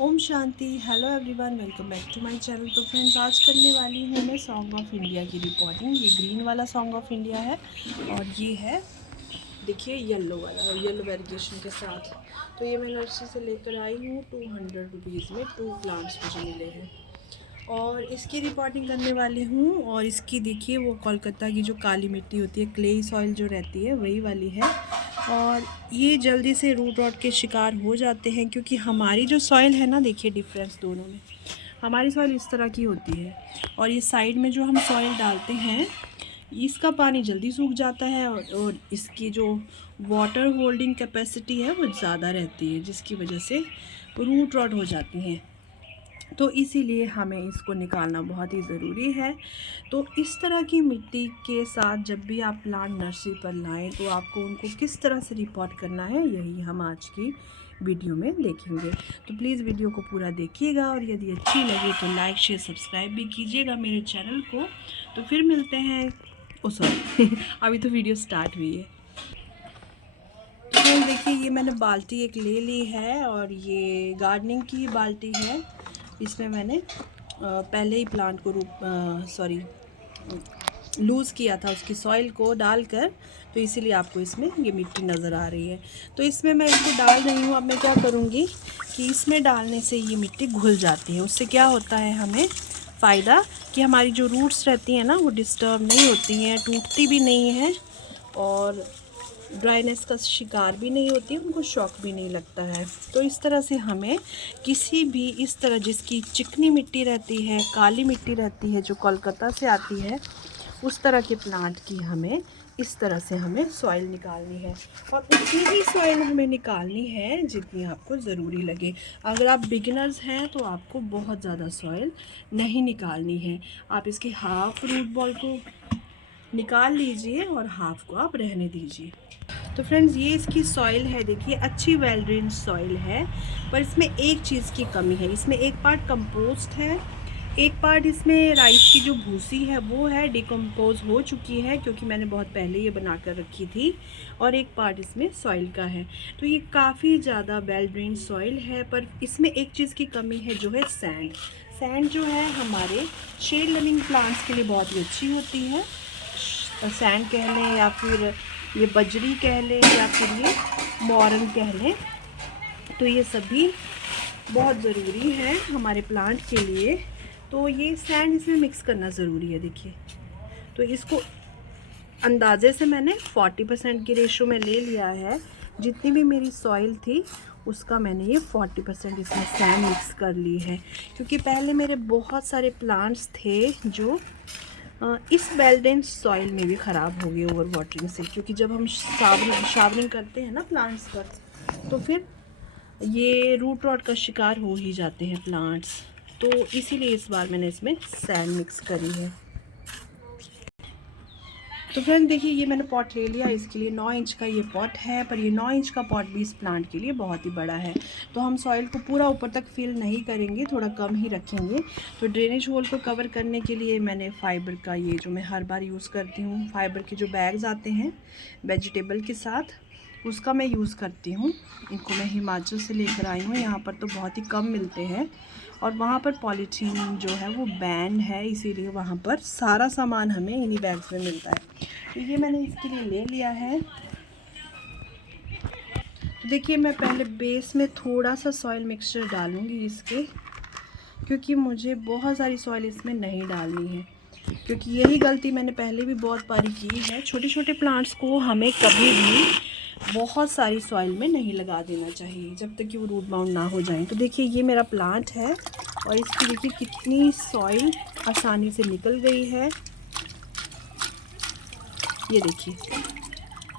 ओम शांति। Hello everyone, welcome back to my channel. तो friends, आज करने वाली हूँ मैं सॉन्ग ऑफ इंडिया की रिपोर्टिंग। ये ग्रीन वाला सॉन्ग ऑफ इंडिया है और ये है, देखिए, येलो वाला, येलो वेरिएशन के साथ। तो ये मैं नर्सरी से लेकर आई हूँ 200 रुपीज़ में। 2 प्लांट्स मुझे मिले हैं और इसकी रिपोर्टिंग करने वाली हूँ। और इसकी देखिए, वो कोलकाता की जो काली मिट्टी होती है, क्ले सॉइल जो रहती है, वही वाली है। और ये जल्दी से रूट रॉट के शिकार हो जाते हैं क्योंकि हमारी जो सॉइल है ना, देखिए डिफरेंस दोनों में। हमारी सॉइल इस तरह की होती है और ये साइड में जो हम सॉइल डालते हैं, इसका पानी जल्दी सूख जाता है और इसकी जो वाटर होल्डिंग कैपेसिटी है वो ज़्यादा रहती है, जिसकी वजह से रूट रॉट हो जाती हैं। तो इसीलिए हमें इसको निकालना बहुत ही ज़रूरी है। तो इस तरह की मिट्टी के साथ जब भी आप प्लांट नर्सरी पर लाएं तो आपको उनको किस तरह से रिपोर्ट करना है, यही हम आज की वीडियो में देखेंगे। तो प्लीज़ वीडियो को पूरा देखिएगा और यदि अच्छी लगे तो लाइक शेयर सब्सक्राइब भी कीजिएगा मेरे चैनल को। तो फिर मिलते हैं। ओ सॉरी अभी तो वीडियो स्टार्ट हुई है। तो देखिए, ये मैंने बाल्टी एक ले ली है और ये गार्डनिंग की बाल्टी है। इसमें मैंने पहले ही प्लांट को लूज़ किया था, उसकी सॉइल को डालकर। तो इसीलिए आपको इसमें ये मिट्टी नज़र आ रही है। तो इसमें मैं इसको डाल रही हूँ। अब मैं क्या करूँगी कि इसमें डालने से ये मिट्टी घुल जाती है। उससे क्या होता है हमें फ़ायदा कि हमारी जो रूट्स रहती हैं ना, वो डिस्टर्ब नहीं होती हैं, टूटती भी नहीं हैं और ड्राइनेस का शिकार भी नहीं होती, उनको शॉक भी नहीं लगता है। तो इस तरह से हमें किसी भी इस तरह जिसकी चिकनी मिट्टी रहती है, काली मिट्टी रहती है, जो कोलकाता से आती है, उस तरह के प्लांट की हमें इस तरह से हमें सॉइल निकालनी है और उतनी ही सॉइल हमें निकालनी है जितनी आपको ज़रूरी लगे। अगर आप बिगिनर्स हैं तो आपको बहुत ज़्यादा सॉइल नहीं निकालनी है। आप इसकी हाफ रूट बॉल को निकाल लीजिए और हाफ को आप रहने दीजिए। तो फ्रेंड्स, ये इसकी सॉइल है, देखिए अच्छी वेल ड्रेन्ड सॉइल है। पर इसमें एक चीज़ की कमी है। इसमें एक पार्ट कंपोस्ट है, एक पार्ट इसमें राइस की जो भूसी है वो है, डिकम्पोज हो चुकी है क्योंकि मैंने बहुत पहले ये बना कर रखी थी। और एक पार्ट इसमें सॉइल का है। तो ये काफ़ी ज़्यादा वेल ड्रेन्ड सॉइल है। पर इसमें एक चीज़ की कमी है, जो है सैंड। सैंड जो है हमारे शेड लविंग प्लांट्स के लिए बहुत ही अच्छी होती है। सैंड कह लें या फिर ये बजरी कह लें या फिर ये मॉरन कह लें, तो ये सभी बहुत ज़रूरी है हमारे प्लांट के लिए। तो ये सैंड इसमें मिक्स करना ज़रूरी है। देखिए, तो इसको अंदाजे से मैंने 40% की रेशो में ले लिया है। जितनी भी मेरी सॉइल थी उसका मैंने ये 40% इसमें सैंड मिक्स कर ली है। क्योंकि पहले मेरे बहुत सारे प्लांट्स थे जो इस वेल्डेंस सॉइल में भी ख़राब हो गए ओवर वाटरिंग से। क्योंकि जब हम शावरिंग करते हैं ना प्लांट्स पर, तो फिर ये रूट रॉट का शिकार हो ही जाते हैं प्लांट्स। तो इसीलिए इस बार मैंने इसमें सैंड मिक्स करी है। तो फ्रेंड देखिए, ये मैंने पॉट ले लिया। इसके लिए 9 इंच का ये पॉट है, पर ये 9 इंच का पॉट भी इस प्लांट के लिए बहुत ही बड़ा है। तो हम सॉइल को पूरा ऊपर तक फिल नहीं करेंगे, थोड़ा कम ही रखेंगे। तो ड्रेनेज होल को कवर करने के लिए मैंने फाइबर का, ये जो मैं हर बार यूज़ करती हूँ, फाइबर के जो बैग्स आते हैं वेजिटेबल के साथ, उसका मैं यूज़ करती हूँ। इनको मैं हिमाचल से लेकर आई हूँ। यहाँ पर तो बहुत ही कम मिलते हैं और वहाँ पर पॉलीथीन जो है वो बैन है, इसीलिए वहाँ पर सारा सामान हमें इन्हीं बैग्स में मिलता है। तो ये मैंने इसके लिए ले लिया है। तो देखिए, मैं पहले बेस में थोड़ा सा सॉइल मिक्सचर डालूँगी इसके, क्योंकि मुझे बहुत सारी सॉइल इसमें नहीं डालनी है। क्योंकि यही गलती मैंने पहले भी बहुत बारी की है। छोटे छोटे प्लांट्स को हमें कभी भी बहुत सारी सॉइल में नहीं लगा देना चाहिए जब तक कि वो रूट बाउंड ना हो जाए। तो देखिए, ये मेरा प्लांट है और इसकी देखिए कितनी सॉइल आसानी से निकल गई है। ये देखिए,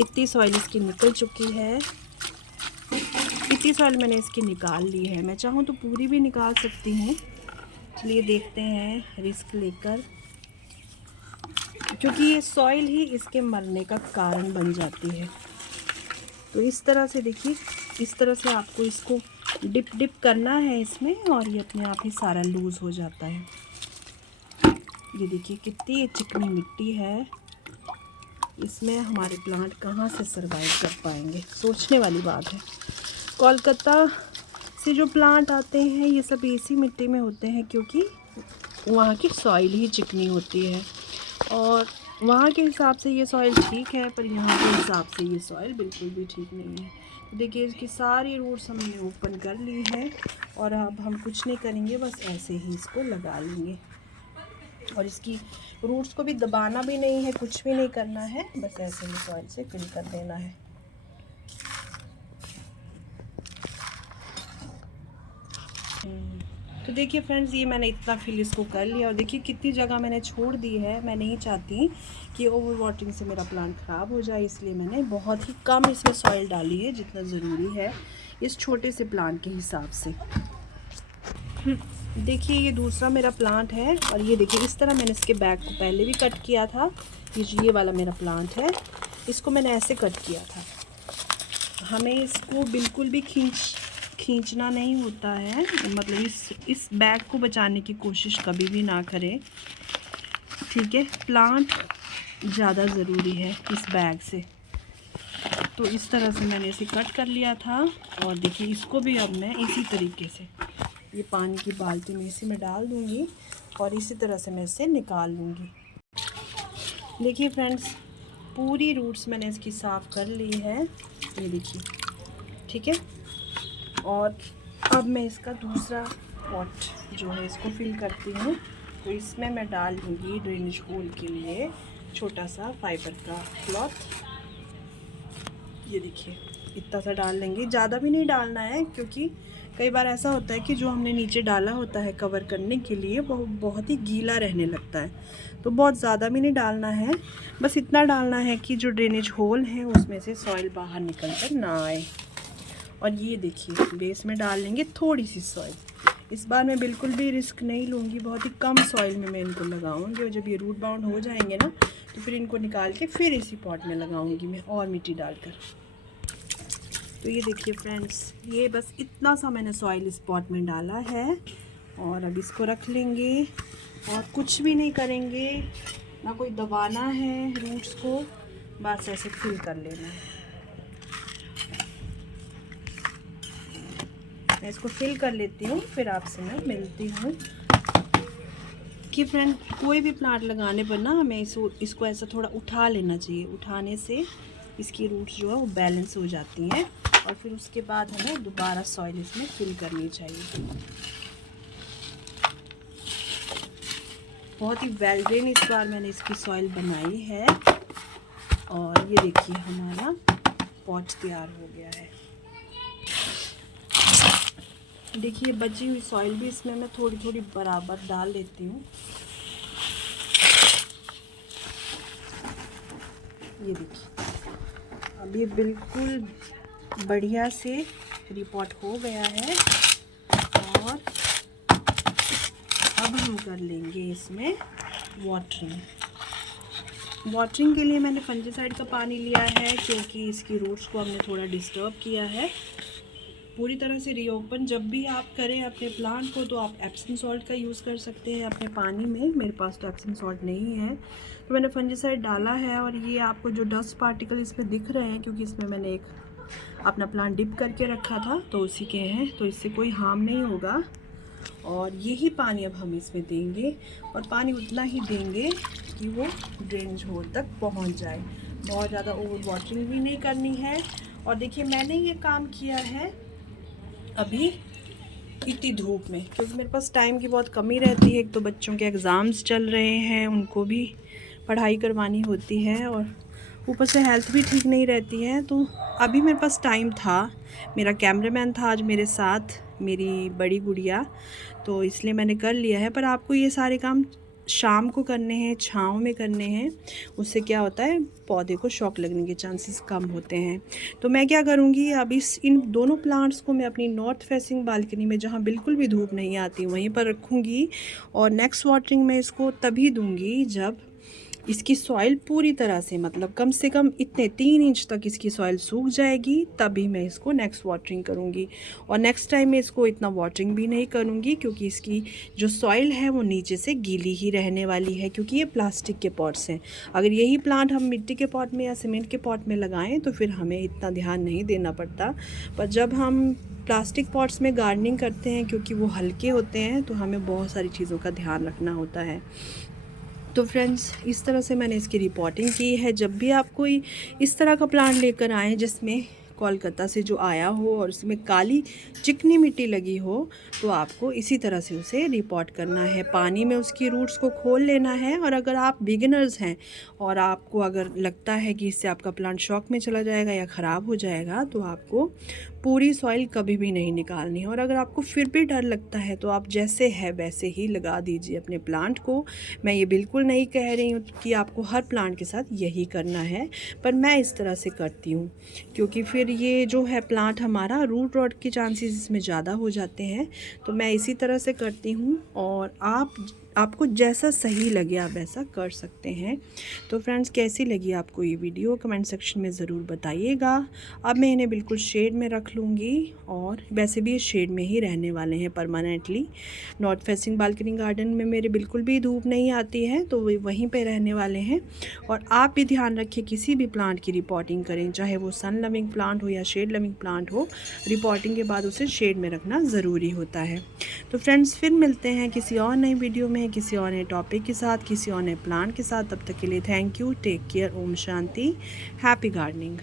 इतनी सॉइल इसकी निकल चुकी है। इतनी सॉइल मैंने इसकी निकाल ली है। मैं चाहूँ तो पूरी भी निकाल सकती हूँ। चलिए देखते हैं रिस्क लेकर, क्योंकि ये सॉइल ही इसके मरने का कारण बन जाती है। तो इस तरह से देखिए, इस तरह से आपको इसको डिप करना है इसमें और ये अपने आप ही सारा लूज़ हो जाता है। ये देखिए कितनी चिकनी मिट्टी है, इसमें हमारे प्लांट कहाँ से सरवाइव कर पाएंगे, सोचने वाली बात है। कोलकाता से जो प्लांट आते हैं ये सब इसी मिट्टी में होते हैं, क्योंकि वहाँ की सॉइल ही चिकनी होती है। और वहाँ के हिसाब से ये सॉइल ठीक है, पर यहाँ के हिसाब से ये सॉइल बिल्कुल भी ठीक नहीं है। तो देखिए इसकी सारी रूट्स हमने ओपन कर ली है, और अब हम कुछ नहीं करेंगे, बस ऐसे ही इसको लगा लेंगे। और इसकी रूट्स को भी दबाना भी नहीं है, कुछ भी नहीं करना है, बस ऐसे ही सॉइल से फिल कर देना है। तो देखिए फ्रेंड्स, ये मैंने इतना फिल इसको कर लिया, और देखिए कितनी जगह मैंने छोड़ दी है। मैं नहीं चाहती कि ओवर वाटरिंग से मेरा प्लांट ख़राब हो जाए, इसलिए मैंने बहुत ही कम इसमें सॉइल डाली है, जितना ज़रूरी है इस छोटे से प्लांट के हिसाब से। देखिए ये दूसरा मेरा प्लांट है, और ये देखिए इस तरह मैंने इसके बैक को पहले भी कट किया था। ये वाला मेरा प्लांट है, इसको मैंने ऐसे कट किया था। हमें इसको बिल्कुल भी खींचना नहीं होता है, मतलब इस बैग को बचाने की कोशिश कभी भी ना करें, ठीक है। प्लांट ज़्यादा ज़रूरी है इस बैग से। तो इस तरह से मैंने इसे कट कर लिया था, और देखिए इसको भी अब मैं इसी तरीके से ये पानी की बाल्टी में इसी में डाल दूँगी, और इसी तरह से मैं इसे निकाल लूँगी। देखिए फ्रेंड्स, पूरी रूट्स मैंने इसकी साफ़ कर ली है, ये देखिए, ठीक है। और अब मैं इसका दूसरा पॉट जो है इसको फिल करती हूँ। तो इसमें मैं डाल दूँगी ड्रेनेज होल के लिए छोटा सा फाइबर का क्लॉथ। ये देखिए इतना सा डाल लेंगे, ज़्यादा भी नहीं डालना है, क्योंकि कई बार ऐसा होता है कि जो हमने नीचे डाला होता है कवर करने के लिए वो बहुत ही गीला रहने लगता है। तो बहुत ज़्यादा भी नहीं डालना है, बस इतना डालना है कि जो ड्रेनेज होल है उसमें से सॉइल बाहर निकल कर ना आए। और ये देखिए बेस में डाल लेंगे थोड़ी सी सॉइल। इस बार मैं बिल्कुल भी रिस्क नहीं लूँगी, बहुत ही कम सॉइल में मैं इनको लगाऊंगी, और जब ये रूट बाउंड हो जाएंगे ना तो फिर इनको निकाल के फिर इसी पॉट में लगाऊंगी मैं और मिट्टी डालकर। तो ये देखिए फ्रेंड्स, ये बस इतना सा मैंने सॉइल इस पॉट में डाला है, और अब इसको रख लेंगे और कुछ भी नहीं करेंगे, ना कोई दबाना है रूट्स को, बस ऐसे फिल कर लेना है। मैं इसको फिल कर लेती हूँ, फिर आपसे मैं मिलती हूँ। कि फ्रेंड, कोई भी प्लांट लगाने पर ना हमें इसको ऐसा थोड़ा उठा लेना चाहिए। उठाने से इसकी रूट्स जो है वो बैलेंस हो जाती हैं, और फिर उसके बाद हमें दोबारा सॉइल इसमें फिल करनी चाहिए। बहुत ही वेल ड्रेन इस बार मैंने इसकी सॉइल बनाई है, और ये देखिए हमारा पॉट तैयार हो गया है। देखिए बची हुई सॉइल भी इसमें मैं थोड़ी थोड़ी बराबर डाल लेती हूँ। ये देखिए अब ये बिल्कुल बढ़िया से रिपॉट हो गया है, और अब हम कर लेंगे इसमें वाटरिंग के लिए मैंने फंजीसाइड का पानी लिया है, क्योंकि इसकी रूट्स को हमने थोड़ा डिस्टर्ब किया है। पूरी तरह से रीओपन जब भी आप करें अपने प्लांट को, तो आप एप्सम सॉल्ट का यूज़ कर सकते हैं अपने पानी में। मेरे पास तो एप्सम सॉल्ट नहीं है, तो मैंने फंजीसाइड डाला है। और ये आपको जो डस्ट पार्टिकल इसमें दिख रहे हैं, क्योंकि इसमें मैंने एक अपना प्लांट डिप करके रखा था, तो उसी के हैं, तो इससे कोई हार्म नहीं होगा। और यही पानी अब हम इसमें देंगे, और पानी उतना ही देंगे कि वो ड्रेनेज होल तक पहुंच जाए। बहुत ज़्यादा ओवर वाटरिंग भी नहीं करनी है। और देखिए मैंने ये काम किया है अभी इतनी धूप में, क्योंकि मेरे पास टाइम की बहुत कमी रहती है। एक तो बच्चों के एग्ज़ाम्स चल रहे हैं, उनको भी पढ़ाई करवानी होती है, और ऊपर से हेल्थ भी ठीक नहीं रहती है। तो अभी मेरे पास टाइम था, मेरा कैमरामैन था आज मेरे साथ, मेरी बड़ी गुड़िया, तो इसलिए मैंने कर लिया है। पर आपको ये सारे काम शाम को करने हैं, छाँव में करने हैं। उससे क्या होता है, पौधे को शॉक लगने के चांसेस कम होते हैं। तो मैं क्या करूँगी, अब इन दोनों प्लांट्स को मैं अपनी नॉर्थ फेसिंग बालकनी में, जहाँ बिल्कुल भी धूप नहीं आती, वहीं पर रखूँगी। और नेक्स्ट वाटरिंग मैं इसको तभी दूँगी जब इसकी सॉइल पूरी तरह से, मतलब कम से कम इतने 3 इंच तक इसकी सॉइल सूख जाएगी, तभी मैं इसको नेक्स्ट वाटरिंग करूँगी। और नेक्स्ट टाइम मैं इसको इतना वाटरिंग भी नहीं करूँगी, क्योंकि इसकी जो सॉइल है वो नीचे से गीली ही रहने वाली है, क्योंकि ये प्लास्टिक के पॉट्स हैं। अगर यही प्लांट हम मिट्टी के पॉट में या सीमेंट के पॉट में लगाएं तो फिर हमें इतना ध्यान नहीं देना पड़ता। पर जब हम प्लास्टिक पॉट्स में गार्डनिंग करते हैं क्योंकि वो हल्के होते हैं, तो हमें बहुत सारी चीज़ों का ध्यान रखना होता है। तो फ्रेंड्स, इस तरह से मैंने इसकी रिपोर्टिंग की है। जब भी आप कोई इस तरह का प्लांट लेकर आएँ जिसमें कोलकाता से जो आया हो और उसमें काली चिकनी मिट्टी लगी हो, तो आपको इसी तरह से उसे रिपोर्ट करना है। पानी में उसकी रूट्स को खोल लेना है। और अगर आप बिगिनर्स हैं और आपको अगर लगता है कि इससे आपका प्लांट शॉक में चला जाएगा या ख़राब हो जाएगा, तो आपको पूरी सॉइल कभी भी नहीं निकालनी है। और अगर आपको फिर भी डर लगता है तो आप जैसे है वैसे ही लगा दीजिए अपने प्लांट को। मैं ये बिल्कुल नहीं कह रही हूँ कि आपको हर प्लांट के साथ यही करना है, पर मैं इस तरह से करती हूँ क्योंकि फिर ये जो है प्लांट हमारा रूट रॉट के चांसेस इसमें ज़्यादा हो जाते हैं। तो मैं इसी तरह से करती हूँ और आपको जैसा सही लगे आप वैसा कर सकते हैं। तो फ्रेंड्स, कैसी लगी आपको ये वीडियो कमेंट सेक्शन में ज़रूर बताइएगा। अब मैं इन्हें बिल्कुल शेड में रख लूँगी और वैसे भी ये शेड में ही रहने वाले हैं permanently. North facing balcony garden में मेरे बिल्कुल भी धूप नहीं आती है, तो वे वहीं पे रहने वाले हैं। और आप भी ध्यान रखिए, किसी भी प्लांट की रिपोर्टिंग करें, चाहे वो सन लविंग प्लांट हो या शेड लविंग प्लांट हो, रिपोर्टिंग के बाद उसे शेड में रखना ज़रूरी होता है। तो फ्रेंड्स, फिर मिलते हैं किसी और नई वीडियो में, किसी और नए टॉपिक के साथ, किसी और नए प्लांट के साथ। तब तक के लिए थैंक यू, टेक केयर, ओम शांति, हैप्पी गार्डनिंग।